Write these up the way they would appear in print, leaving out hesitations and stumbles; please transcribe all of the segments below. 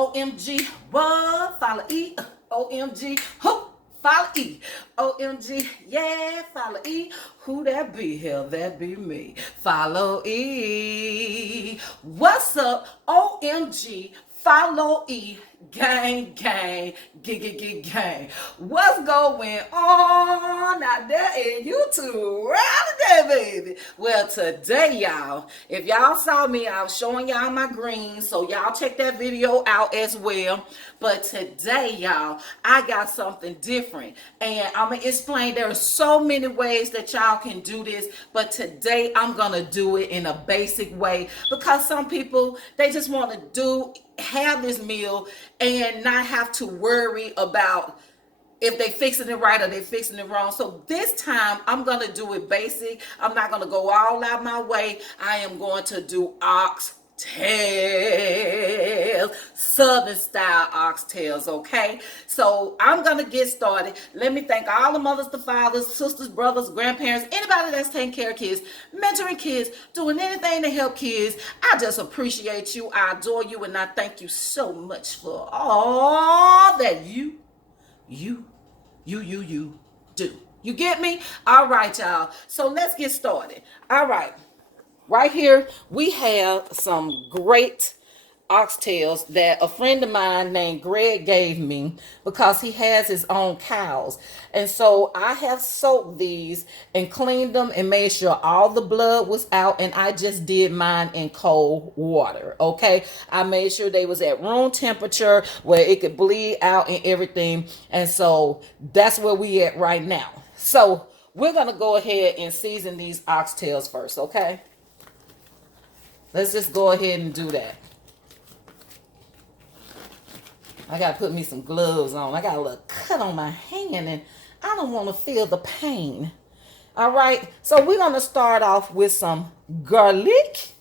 OMG, what? Follow E. OMG, who? Follow E. OMG, yeah, follow E. Who that be? Hell, that be me. Follow E. What's up? OMG, follow E. Gang, gang, gang. What's going on out there in YouTube? Right there, baby. Well, today, y'all, if y'all saw me, I was showing y'all my greens, so y'all check that video out as well. But today, y'all, I got something different, and I'm gonna explain. There are so many ways that y'all can do this, but today I'm gonna do it in a basic way because some people, they just want to have this meal and not have to worry about if they fixing it right or they fixing it wrong. So this time I'm gonna do it basic. I'm not gonna go all out my way. I am going to do oxtails, southern style oxtails, okay? So I'm gonna get started. Let me thank all the mothers, the fathers, sisters, brothers, grandparents, anybody that's taking care of kids, mentoring kids, doing anything to help kids. I just appreciate you. I adore you, and I thank you so much for all that you do. You get me? All right, y'all. So let's get started. All right. Right here, we have some great oxtails that a friend of mine named Greg gave me because he has his own cows. And so I have soaked these and cleaned them and made sure all the blood was out, and I just did mine in cold water. Okay, I made sure they was at room temperature where it could bleed out and everything. And so that's where we at right now. So we're gonna go ahead and season these oxtails first. Okay, let's just go ahead and do that. I got to put me some gloves on. I got a little cut on my hand, and I don't want to feel the pain. All right. So we're going to start off with some garlic.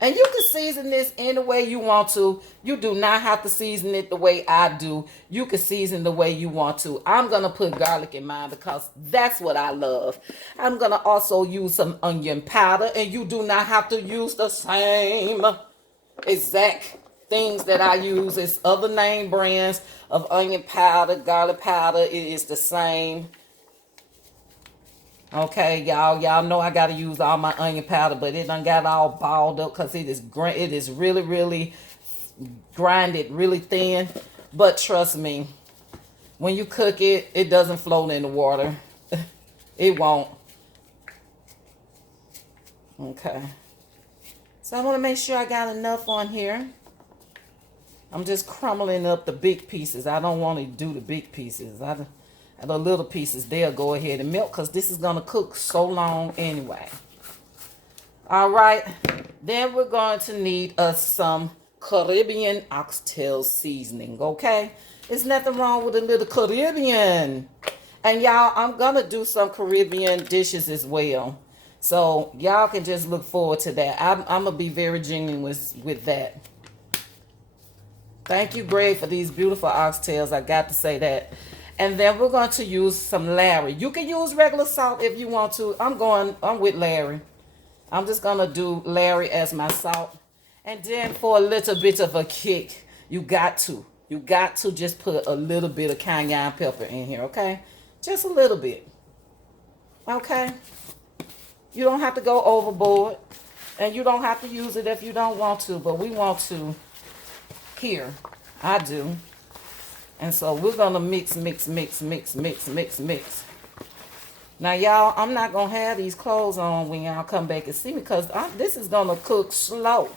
And you can season this any way you want to. You do not have to season it the way I do. You can season the way you want to. I'm going to put garlic in mine because that's what I love. I'm going to also use some onion powder. And you do not have to use the same exact things that I use. It's other name brands of onion powder, garlic powder. It is the same. Okay, y'all know I gotta use all my onion powder, but it done got all balled up because it is really grinded really thin. But trust me, when you cook it, it doesn't float in the water. It won't. Okay, so I want to make sure I got enough on here. I'm just crumbling up the big pieces. I don't want to do the big pieces. The little pieces, they'll go ahead and melt because this is going to cook so long anyway. All right. Then we're going to need us some Caribbean oxtail seasoning, okay? There's nothing wrong with a little Caribbean. And y'all, I'm going to do some Caribbean dishes as well. So y'all can just look forward to that. I'm going to be very genuine with that. Thank you, Greg, for these beautiful oxtails. I got to say that. And then we're going to use some Larry. You can use regular salt if you want to. I'm with Larry. I'm just going to do Larry as my salt. And then for a little bit of a kick, you got to just put a little bit of cayenne pepper in here, okay? Just a little bit. Okay? You don't have to go overboard. And you don't have to use it if you don't want to, but we want to. Here, I do. And so we're going to mix. Now, y'all, I'm not going to have these clothes on when y'all come back and see me because this is going to cook slow.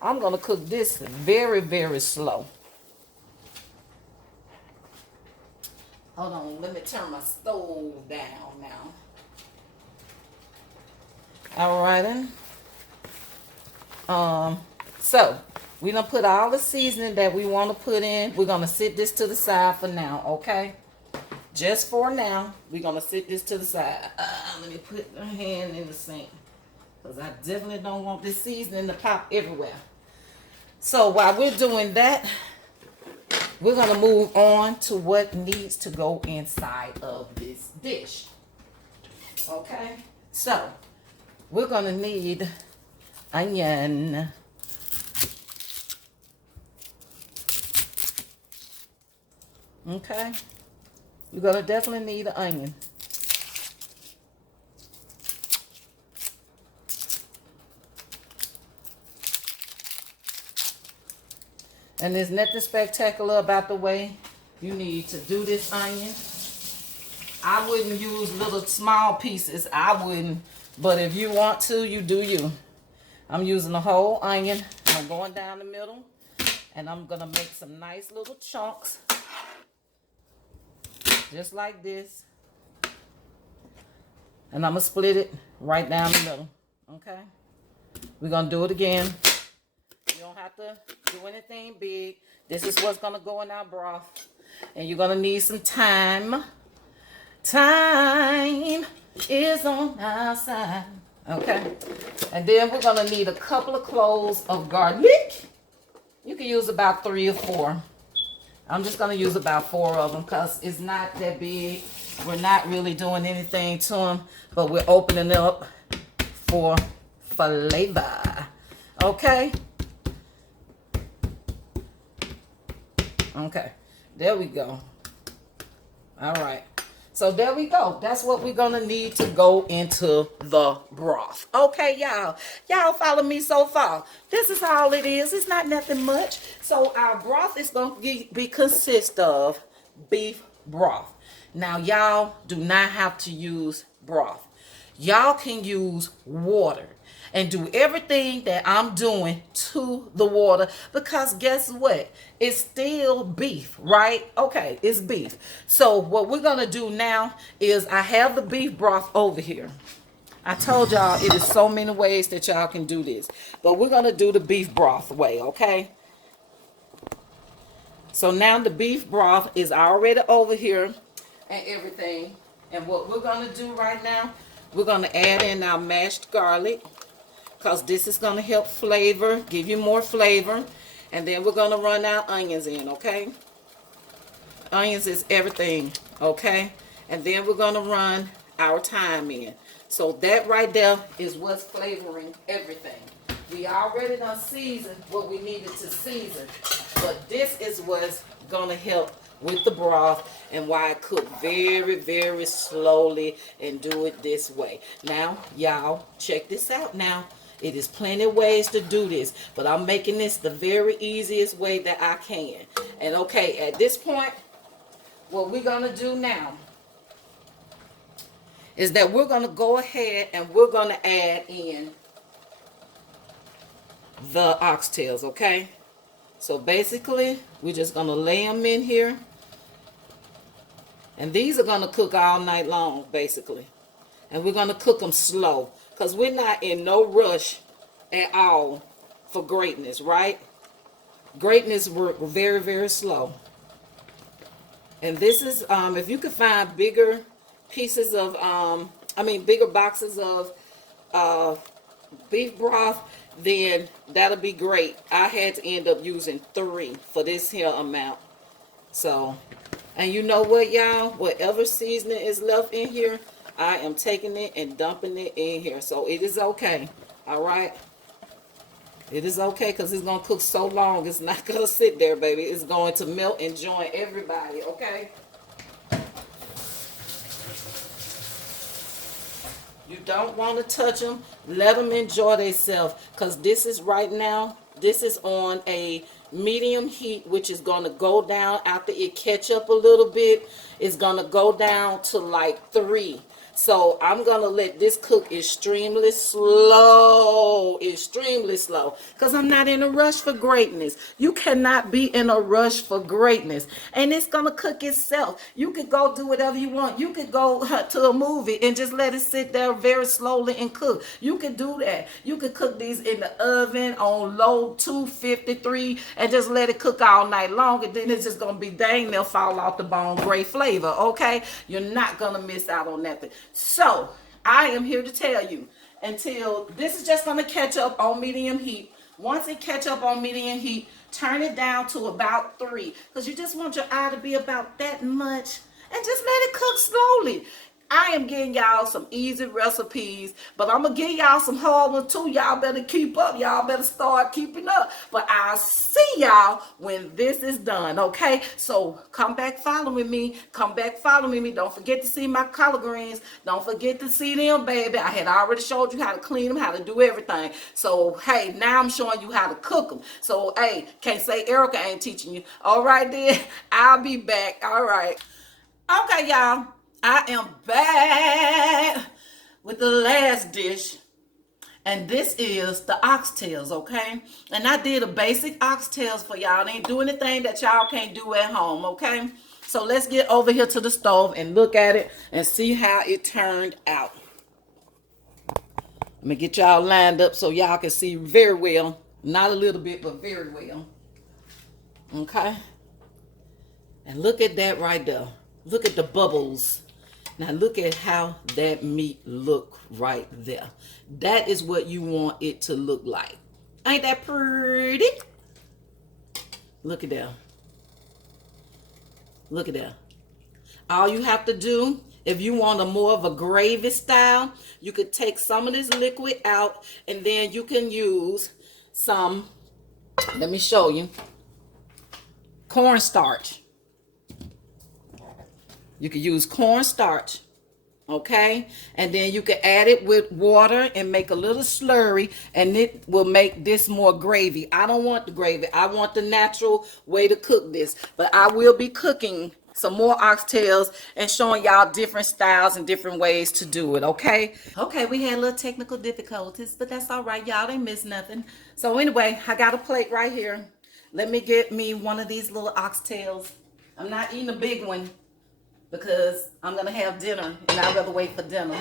I'm going to cook this very slow. Hold on, let me turn my stove down now. All right, then. So we done put all the seasoning that we want to put in. We're going to sit this to the side for now, okay? Just for now, we're going to sit this to the side. Let me put my hand in the sink because I definitely don't want this seasoning to pop everywhere. So while we're doing that, we're going to move on to what needs to go inside of this dish. Okay? So we're going to need onion. Okay. You're going to definitely need an onion. And there's nothing spectacular about the way you need to do this onion. I wouldn't use little small pieces. I wouldn't. But if you want to, you do you. I'm using the whole onion. I'm going down the middle. And I'm going to make some nice little chunks. Just like this. And I'm going to split it right down the middle. Okay? We're going to do it again. You don't have to do anything big. This is what's going to go in our broth. And you're going to need some thyme. Time is on our side. Okay. And then we're going to need a couple of cloves of garlic. You can use about 3 or 4. I'm just going to use about 4 of them because it's not that big. We're not really doing anything to them, but we're opening up for flavor. Okay. Okay. There we go. All right. So there we go. That's what we're going to need to go into the broth. Okay, y'all. Y'all follow me so far. This is all it is. It's not nothing much. So our broth is going to be consist of beef broth. Now, y'all do not have to use broth. Y'all can use water and do everything that I'm doing to the water because guess what? It's still beef, right? Okay, it's beef. So what we're going to do now is I have the beef broth over here. I told y'all it is so many ways that y'all can do this. But we're going to do the beef broth way, okay? So now the beef broth is already over here and everything. And what we're going to do right now, we're going to add in our mashed garlic. Because this is going to help flavor, give you more flavor. And then we're going to run our onions in, okay? Onions is everything, okay? And then we're going to run our thyme in. So that right there is what's flavoring everything. We already done seasoned what we needed to season. But this is what's going to help with the broth and why I cook very, very slowly and do it this way. Now, y'all, check this out now. It is plenty of ways to do this, but I'm making this the very easiest way that I can. And okay, at this point, what we're going to do now is that we're going to go ahead and we're going to add in the oxtails, okay? So basically, we're just going to lay them in here. And these are going to cook all night long, basically. And we're going to cook them slow. Because we're not in no rush at all for greatness, right? Greatness work very, very slow. And this is, if you could find bigger pieces of, bigger boxes of beef broth, then that'll be great. I had to end up using 3 for this here amount. So, and you know what, y'all? Whatever seasoning is left in here, I am taking it and dumping it in here. So it is okay. All right. It is okay because it's going to cook so long. It's not going to sit there, baby. It's going to melt and join everybody. Okay. You don't want to touch them. Let them enjoy themselves because this is right now. This is on a medium heat, which is going to go down after it catch up a little bit. It's going to go down to like 3. So I'm going to let this cook extremely slow, because I'm not in a rush for greatness. You cannot be in a rush for greatness. And it's going to cook itself. You could go do whatever you want. You could go to a movie and just let it sit there very slowly and cook. You could do that. You could cook these in the oven on low 253 and just let it cook all night long. And then it's just going to be dang, they'll fall off the bone. Great flavor, okay? You're not going to miss out on nothing. So I am here to tell you until this is just going to catch up on medium heat. Once it catch up on medium heat, turn it down to about 3 because you just want your eye to be about that much and just let it cook slowly. I am getting y'all some easy recipes, but I'm going to give y'all some hard ones too. Y'all better keep up. Y'all better start keeping up. But I'll see y'all when this is done, okay? So come back following me. Come back following me. Don't forget to see my collard greens. Don't forget to see them, baby. I had already showed you how to clean them, how to do everything. So, hey, now I'm showing you how to cook them. So, hey, can't say Erica ain't teaching you. All right, then. I'll be back. All right. Okay, y'all. I am back with the last dish. And this is the oxtails, okay? And I did a basic oxtails for y'all. They ain't do anything that y'all can't do at home, okay? So let's get over here to the stove and look at it and see how it turned out. Let me get y'all lined up so y'all can see very well. Not a little bit, but very well. Okay? And look at that right there. Look at the bubbles. Now look at how that meat look right there. That is what you want it to look like. Ain't that pretty? Look at that. Look at that. All you have to do, if you want a more of a gravy style, you could take some of this liquid out and then you can use some, let me show you, cornstarch. You can use cornstarch, okay? And then you can add it with water and make a little slurry, and it will make this more gravy. I don't want the gravy. I want the natural way to cook this. But I will be cooking some more oxtails and showing y'all different styles and different ways to do it, okay? Okay, we had a little technical difficulties, but that's all right. Y'all didn't miss nothing. So anyway, I got a plate right here. Let me get me one of these little oxtails. I'm not eating a big one, because I'm going to have dinner, and I'd rather wait for dinner.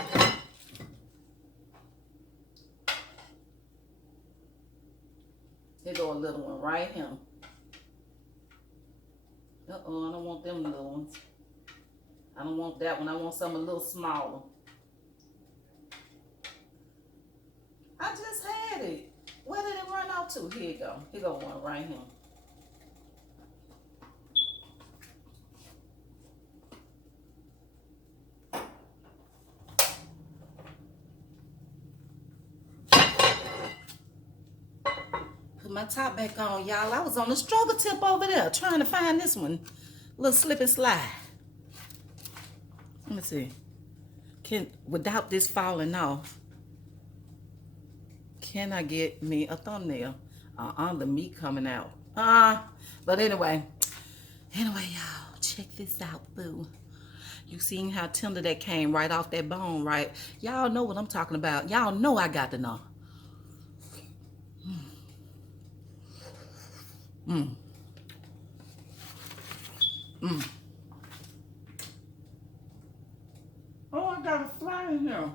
Here go a little one right here. Uh-oh, I don't want them little ones. I don't want that one. I want something a little smaller. I just had it. Where did it run out to? Here you go. Here go one right here. My top back on, y'all. I was on the struggle tip over there trying to find this one. Little slip and slide. Let me see. Without this falling off, can I get me a thumbnail? The meat coming out. But anyway, y'all, check this out, boo. You seen how tender that came right off that bone, right? Y'all know what I'm talking about. Y'all know I got to know. Oh, I got a fly in here.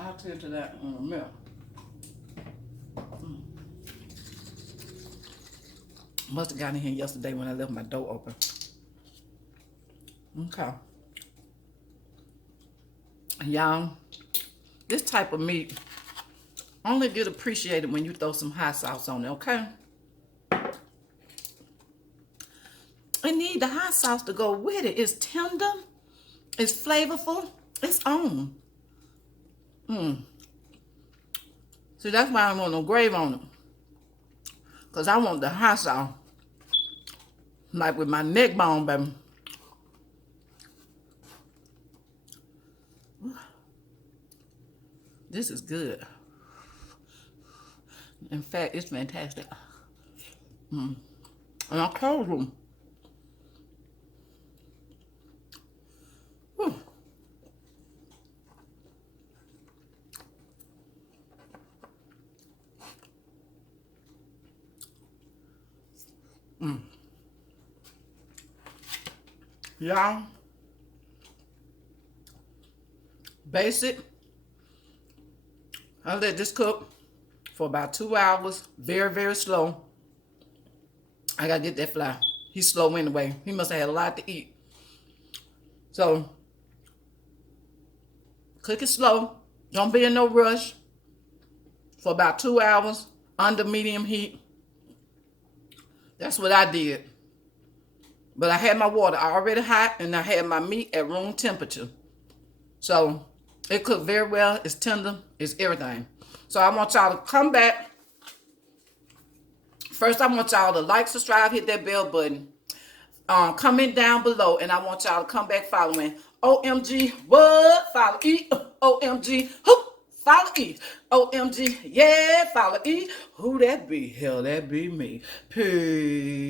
I'll tell to that in a minute. Must have gotten in here yesterday when I left my door open. Okay. Y'all, this type of meat only get appreciated when you throw some hot sauce on it, okay? It need the hot sauce to go with it. It's tender, it's flavorful, it's on. See, that's why I don't want no gravy on it. Because I want the hot sauce. Like with my neck bone, baby. This is good. In fact, it's fantastic. And I told them. Y'all, basic. I let this cook for about 2 hours, very, very slow. I gotta get that fly. He's slow anyway. He must have had a lot to eat. So, cook it slow. Don't be in no rush. For about 2 hours, under medium heat. That's what I did. But I had my water already hot, and I had my meat at room temperature. So it cooked very well. It's tender. It's everything. So I want y'all to come back. First, I want y'all to like, subscribe, hit that bell button. Comment down below, and I want y'all to come back following. OMG, what? Follow E. OMG, who? Follow E. OMG, yeah, follow E. Who that be? Hell, that be me. Peace.